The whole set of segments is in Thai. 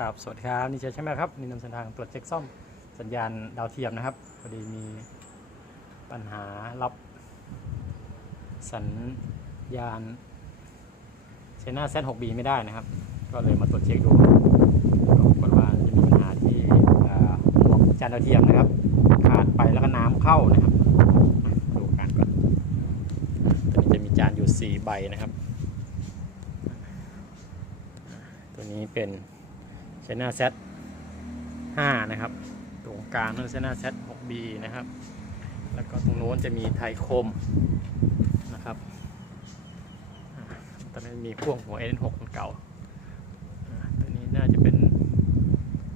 ครับสวัสดีครับนี่ใช่ไหมครับนี่นำเส้นทางตรวจเช็คซ่อมสัญญาณดาวเทียมนะครับพอดีมีปัญหารับสัญญาณใช้หน้า Z6B ไม่ได้นะครับก็เลยมาตรวจเช็คดูปรากฏว่าจะมีปัญหาที่หมวกจานดาวเทียมนะครับขาดไปแล้วก็น้ำเข้านะครับดูกันก่อนตัวนี้จะมีจานอยู่4ใบนะครับตัวนี้เป็นใช้หน้า Z5 นะครับตรงกลางนั่นใช้หน้า Z6B นะครับแล้วก็ตรงโน้นจะมีไทยคมนะครับตอนนี้มีพ่วงหัว N6 เก่าตัวนี้น่าจะเป็น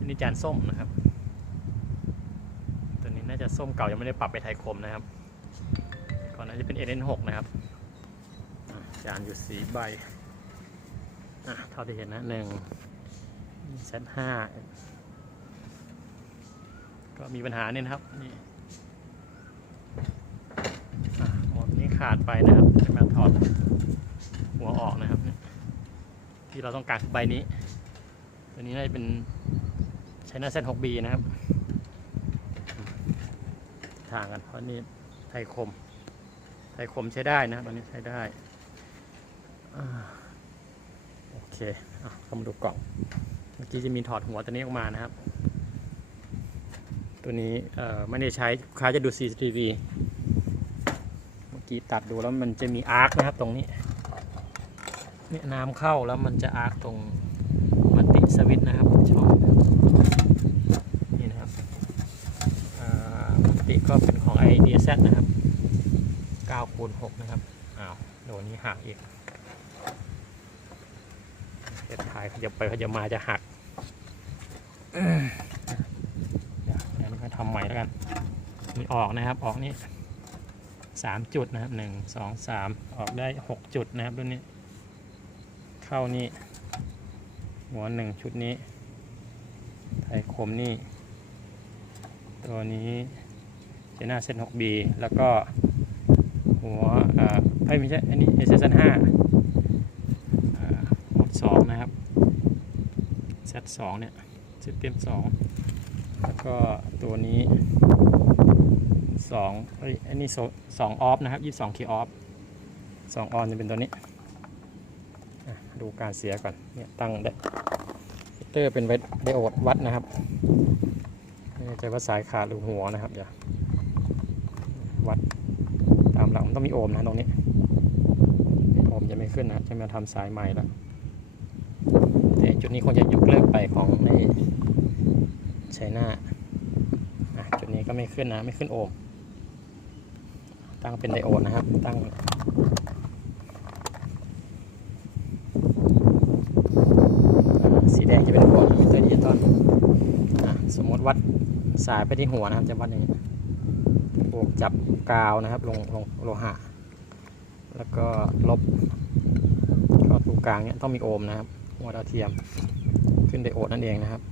นิจานส้มนะครับตัวนี้น่าจะส้มเก่ายังไม่ได้ปรับไปไทยคมนะครับก่อนน่าจะเป็น N6 นะครับจานอยู่4ใบเท่าที่เห็นนะ1 Z5 ก็มีปัญหาเนี่ยนะครับนี่หมดนี้ขาดไปนะครับจะมาถอดหัวออกนะครับที่เราต้องการใบนี้ตัวนี้น่าจะเป็นใช้หน้า Z6B นะครับทางกันเพราะนี่ไทยคมใช้ได้นะตอนนี้ใช้ได้โอเคเข้ามาดูกล่องเมื่อกี้จะมีถอดหัวตัวนี้ออกมานะครับตัวนี้ไม่ได้ใช้ลูกค้าจะดู CCTV เมื่อกี้ตัดดูแล้วมันจะมีอาร์คนะครับตรงนี้เนี่ยน้ำเข้าแล้วมันจะอาร์คตรงมัลติสวิตช์นะครับช่องนี่นะครับมัลติก็เป็นของ IDZ นะครับ9x6นะครับโดนนี้หักอีกเดี๋ยวถ่ายเขาจะไปเขาจะมาจะหักเดี๋ยวนี้ทำใหม่แล้วกันนี่ออกนะครับออกนี่3 จุดนะครับ1 2 3ออกได้6 จุดนะครับตัวนี้เข้านี่หัว1ชุดนี้ไทยคมนี่ตัวนี้เจน่าเซน 6B แล้วก็หัวไม่ใช่อันนี้ SS5 หมด2นะครับ Z2 เนี่ยซิสเต็ม2แล้วก็ตัวนี้อันนี้2ออฟนะครับ22 k ออฟ2ออนจะเป็นตัวนี้ดูการเสียก่อนเนี่ยตั้งไดเตอร์เป็นไดโอดวัดนะครับไม่แน่ใจว่าสายขาดหรือหัวนะครับอย่าวัดตามหลักมันต้องมีโอห์มนะตรงนี้โอห์มจะไม่ขึ้นนะจะมาทำสายใหม่แล้วแต่จุดนี้คงจะยกเลิกไปของในไชน่าจุดนี้ก็ไม่ขึ้นนะไม่ขึ้นโอห์มตั้งเป็นไดโอดนะครับตั้งสีแดงจะเป็นหัวมิเตอร์ดิจิตอลสมมติวัดสายไปที่หัวนะครับจะวัดอย่างนี้บวกจับกาวนะครับลงโลหะแล้วก็ลบก็ตรงกลางเนี้ยต้องมีโอห์มนะครับหัวดาวเทียมขึ้นไดโอดนั่นเองนะครับ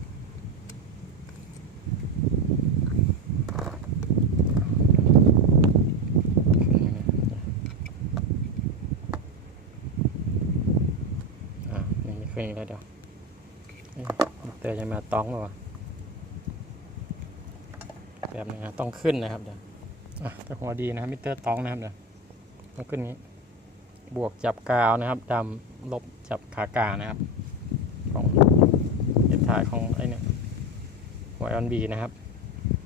นี่ขึ้นอีกแล้วเดี๋ยวเตอร์จะมาต้องหรอแบบนี้นะต้องขึ้นนะครับเดี๋ยวแต่หัวดีนะครับมิเตอร์ต้องนะครับเดี๋ยวต้องขึ้นนี้บวกจับกาวนะครับดำลบจับขากลางนะครับของเห็นถ่ายของไอ้เนี่ยหัว LB นะครับ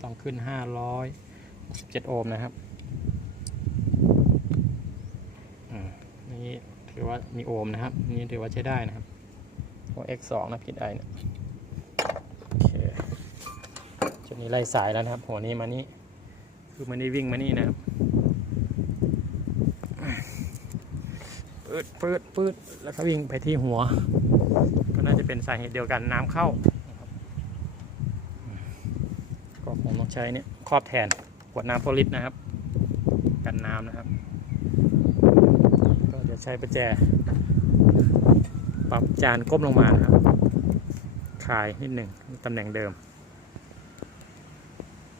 ต้องขึ้น517 โอห์มนะครับนี่ถือว่ามีโอห์มนะครับนี่ถือว่าใช้ได้นะครับหัว X2 นะผิดไอเนี่ยโอเคจุดนี้ไล่สายแล้วนะครับหัวนี้มานี่คือมันนี่วิ่งมานี่นะครับปืดแล้วก็วิ่งไปที่หัวก็น่าจะเป็นสาเหตุเดียวกันน้ำเข้าก็คงต้องใช้เนี่ยครอบแทนขวดน้ำโพลิสนะครับกันน้ำนะครับก็จะใช้ประแจปรับจานก้มลงมานะครับคลายนิดหนึ่งตำแหน่งเดิม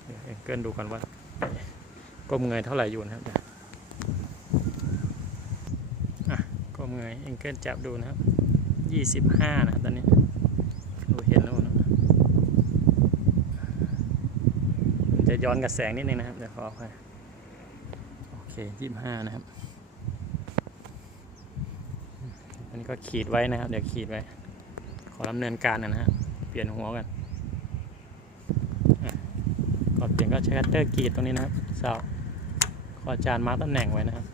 เดี๋ยวเกินดูกันว่าก้มเงยเท่าไหร่อยู่นะครับก้มเงยเอ็งเกิลจับดูนะครับ25นะครับตอนนี้ดูเห็นแล้ว จะย้อนกับแสงนิดนึงนะครับเดี๋ยวขอไปโอเค25นะครับอันนี้ก็ขีดไว้นะครับเดี๋ยวขีดไว้ขอดำเนินการนะฮะเปลี่ยนหัวกันก่อนเปลี่ยนก็ใช้คัตเตอร์กรีดตรงนี้นะครับเสาขออาจารย์มาร์กตำแหน่งไว้นะครับ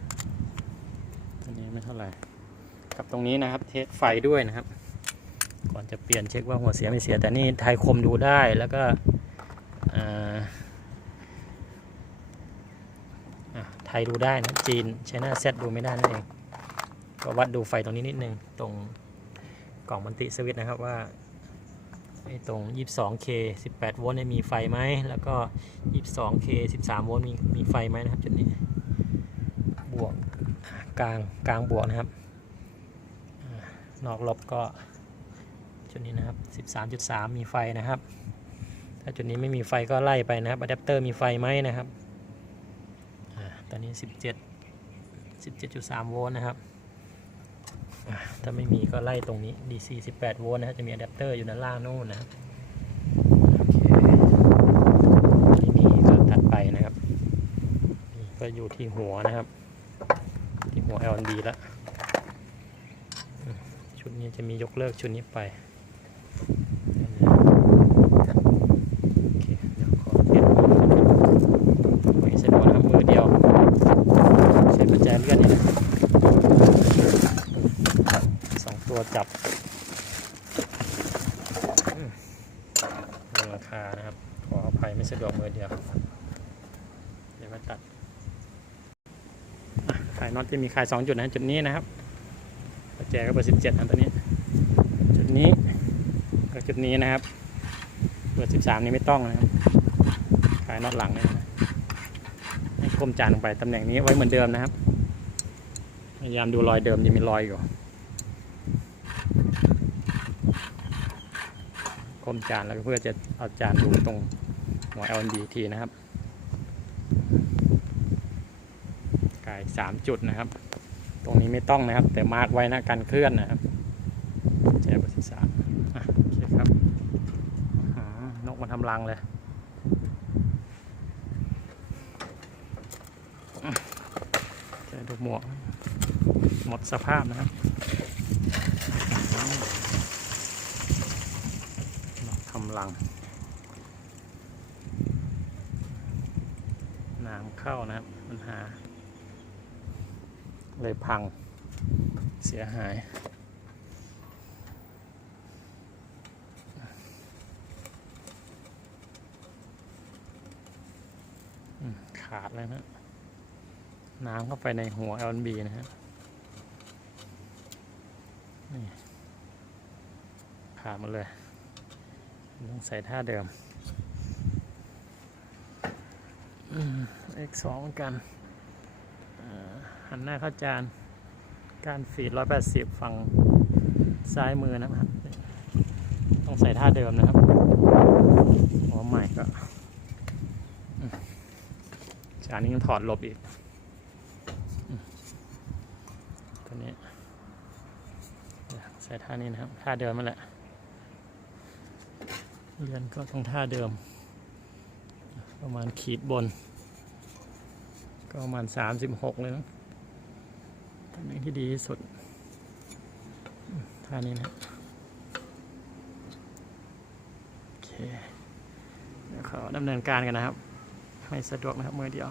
ตรงนี้ไม่เท่าไหร่กับตรงนี้นะครับเทสไฟด้วยนะครับก่อนจะเปลี่ยนเช็คว่าหัวเสียไม่เสียแต่นี่ไทยคมดูได้แล้วก็ไทยดูได้นะจีนใช้หน้าเซตดูไม่ได้นั่นเองก็วัดดูไฟตรงนี้นิดนึงตรงกล่องมัลติสวิตช์นะครับว่าตรง 22K 18 โวลต์มีไฟไหมแล้วก็ 22K 13 โวลต์มีไฟไหมนะครับจุดนี้บวกกลางบวกนะครับนอกลบก็จุดนี้นะครับ 13.3 มีไฟนะครับถ้าจุดนี้ไม่มีไฟก็ไล่ไปนะครับอะแดปเตอร์มีไฟไหมนะครับตอนนี้ 17.3 โวลต์นะครับถ้าไม่มีก็ไล่ตรงนี้ DC 18 โวลต์นะครับจะมีอะแดปเตอร์อยู่ด้านล่างนู่นนะครับที่มีก็ตัดไปนะครับนี่ก็อยู่ที่หัวนะครับที่หัว L&D แล้วชุดนี้จะมียกเลิกชุดนี้ไปโอเคเดี๋ยวขอเปลี่ยนไม่สะดวกนะครับมือเดียวใช้กุญแจเลื่อนนี่นะตัวจับราคานะครับขออภัยไม่สะดวกมือเดียวเดี๋ยวมาตัดขายน็อตจะมีขาย2จุดนะจุดนี้นะครับประแจก็เบอร์17อันตัวนี้จุดนี้กับจุดนี้นะครับเบอร์13นี้ไม่ต้องนะครับขายน็อตหลังนี่นะให้ก้มจานลงไปตำแหน่งนี้ไว้เหมือนเดิมนะครับพยายามดูรอยเดิมยังมีรอยอยู่ก้มจานแล้วก็เพื่อจะเอาจานดูตรงหัว L&D ทีนะครับกาย3จุดนะครับตรงนี้ไม่ต้องนะครับแต่มาร์กไว้นะการเคลื่อนนะครับแจเบอร์13โอเคครับนกมาทำรังเลยแจดูหมวกหมดสภาพนะครับทำรังน้ำเข้านะครับปัญหาเลยพังเสียหายขาดเลยนะน้ำเข้าไปในหัว L&B นะฮะนี่ขาดหมดเลยต้องใส่ท่าเดิมX2 เหมือนกันหันหน้าเข้าจานการฟีด180ฝั่งซ้ายมือนะครับต้องใส่ท่าเดิมนะครับหัวใหม่ก็จานนี้ยังถอดลบอีกตัวนี้ใส่ท่านี้นะครับท่าเดิมนั่นแหละเลื่อนก็ต้องท่าเดิมประมาณขีดบนก็ประมาณ36เลยนะตำแหน่งที่ดีที่สุดท่านี้นะโอเคเดี๋ยวขอดำเนินการกันนะครับไม่สะดวกนะครับมือเดียว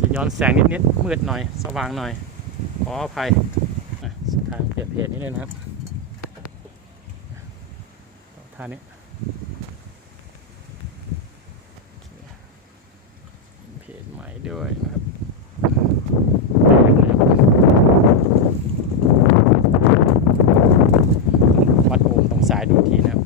จะย้อนแสงนิดๆมืดหน่อยสว่างหน่อยขออภัยทางเปลี่ยนเพจนิดนึงนะครับท่านี้เพจใหม่ด้วยนะครับวัดโอห์มตรงสายดูทีนะครับ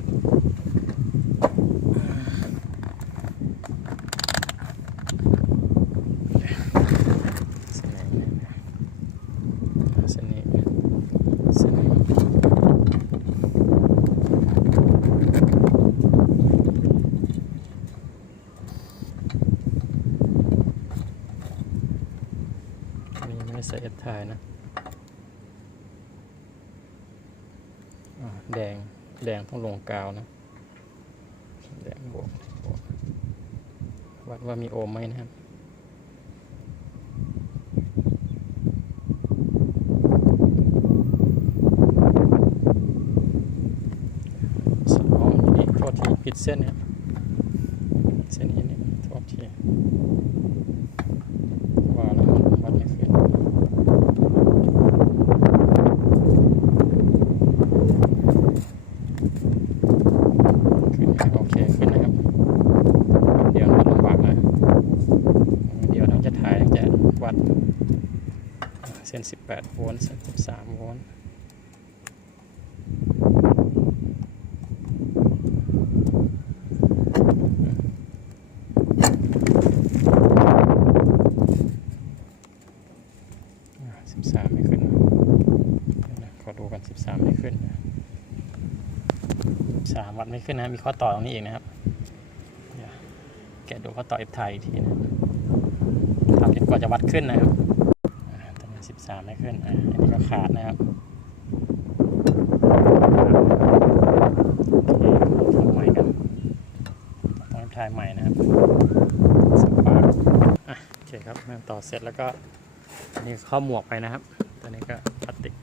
ใส่เอฟไทยนะแดงต้องลงกาวนะแดงบวก วัดว่ามีโอห์มไหมนะครับนี่โทษทีผิดเส้นนะครับเส้นนี้โทษทีว่าแล้ววัดไม่ขึ้นโอเคขึ้นนะครับเดี๋ยววัดลำบากนะเดี๋ยวเราจะถ่ายจะวัดเส้น18 โวลต์เส้น13 โวลต์13ไม่ขึ้นขอดูกัน13ไม่ขึ้น13วัดไม่ขึ้นนะมีข้อต่อตรงนี้อีกนะครับแกะดูข้อต่อ F ไทยอีกทีนะทำจนกว่าจะวัดขึ้นนะครับตอนนี้13ไม่ขึ้นอันนี้ก็ขาดนะครับโอเคทำใหม่กันต้องถ่ายใหม่นะครับสปาร์โอเคครับต่อเสร็จแล้วก็อันนี้เข้าหมวกไปนะครับตัวนี้ก็พลาสติก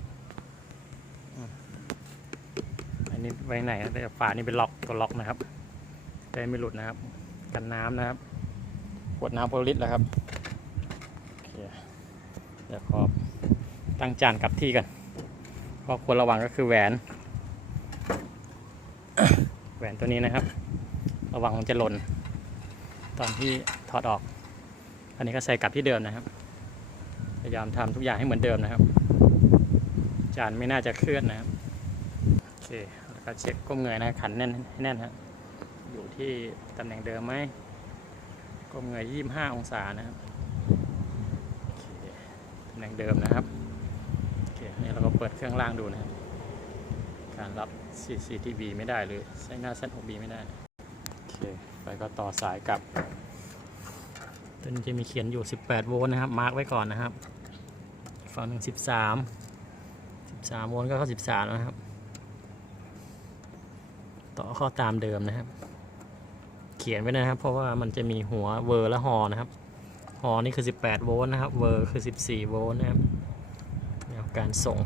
อันนี้ไว้ไหนแต่ฝานี่เป็นล็อกตัวล็อกนะครับจะไม่หลุดนะครับกันน้ำนะครับขวดน้ำโพลิสแล้วครับโอเคเดี๋ยวขอตั้งจานกลับที่กันข้อควรระวังก็คือแหวน แหวนตัวนี้นะครับระวังมันจะหล่นตอนที่ถอดออกอันนี้ก็ใส่กลับที่เดิมนะครับพยายามทำทุกอย่างให้เหมือนเดิมนะครับจานไม่น่าจะเคลื่อนนะครับโอเคแล้วก็เช็คก้มเงยนะขันแน่นให้แน่นครับอยู่ที่ตำแหน่งเดิมไหมก้มเงย25 องศานะครับโอเคตำแหน่งเดิมนะครับโอเคนี่เราก็เปิดเครื่องล่างดูนะครับการรับ CCTV ไม่ได้หรือใช้หน้าเส้น 6B ไม่ได้โอเคไปก็ต่อสายกับตัวนี้จะมีเขียนอยู่18 โวลต์นะครับมาร์กไว้ก่อนนะครับฝั่งหนึ่ง13 โวลต์ก็เข้า13แล้วนะครับต่อข้อตามเดิมนะครับเขียนไว้นะครับเพราะว่ามันจะมีหัวเวอร์และฮอนะครับฮอนี่คือ18 โวลต์นะครับเวอร์คือ14 โวลต์นะครับแนวการส่ง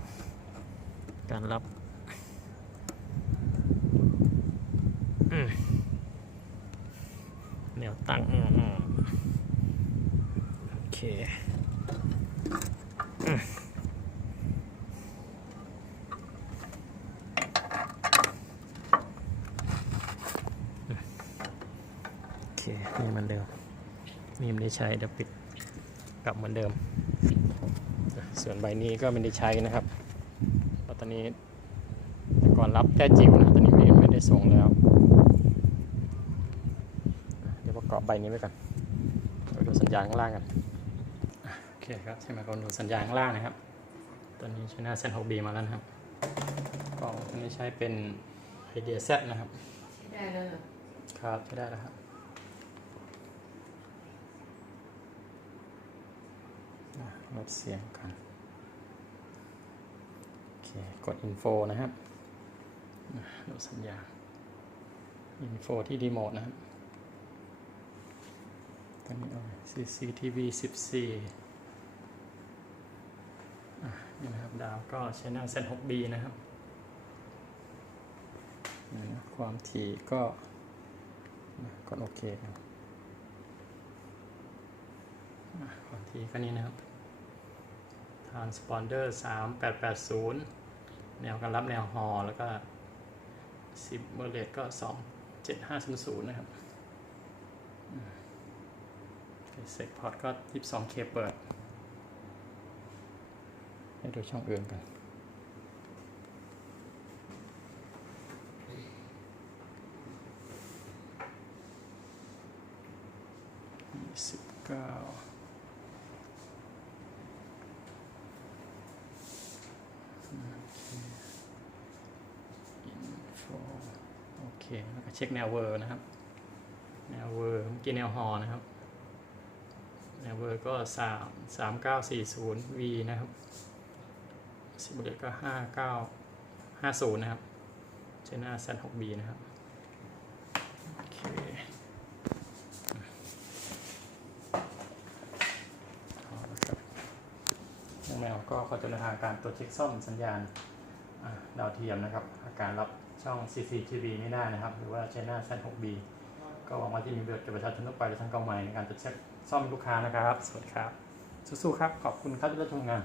การรับแนวตั้งโอเคนี่มันเดิมนี่ไม่ได้ใช้เดี๋ยวปิดกลับเหมือนเดิมส่วนใบนี้ก็ไม่ได้ใช้นะครับเพราะตอนนี้แต่ก่อนรับแค่จิ๋วนะตอนนี้ไม่ได้ส่งแล้วเดี๋ยวประกอบใบนี้ไว้ก่อนไปดูสัญญาณข้างล่างกันโอเคครับใช่ไหมก็ดูสัญญาณข้างล่างนะครับตอนนี้ใช้หน้าเส้น 6B มาแล้วนะครับกล่องตัวนี้ใช้เป็น Idea Z นะครับได้แล้วครับใช้ได้แล้วครับลดเสียงกันโอเคกด Info นะครับดูสัญญาณ Info ที่รีโมทนะครับตอนนี้เอา CCTV 14นี่นะครับดาวก็ใช้หน้าเส้น 6B นะครับความถี่ก็กดโอเคครับความถี่ก็นี้นะครับtransponder 3880แนวการรับแนวฮอแล้วก็10 เมอร์เรทก็27500นะครับเซกพอร์ตก็ 22K เปิดให้ดูช่องอื่นกัน29โอเคแล้วก็เช็คแนวเวอร์นะครับแนวเวอร์เมื่อกี้แนวฮอนะครับแนวเวอร์ก็3940 V นะครับสิบเอ็ดก็5950นะครับใช้หน้า Z6B นะครับโอเค ไม่ออกก็ขอจำแนกทางการตรวจเช็คซ่อมสัญญาณดาวเทียมนะครับอาการรับช่อง CCTV ไม่ได้นะครับ หรือว่า China Z6B ก็หวังว่าที่มีประโยชน์แก่ประชาชนทั่วไปและช่างเก่าใหม่ในการตรวจเช็คซ่อมลูกค้านะครับ สวัสดีครับสู้ๆครับขอบคุณครับที่รับชมงาน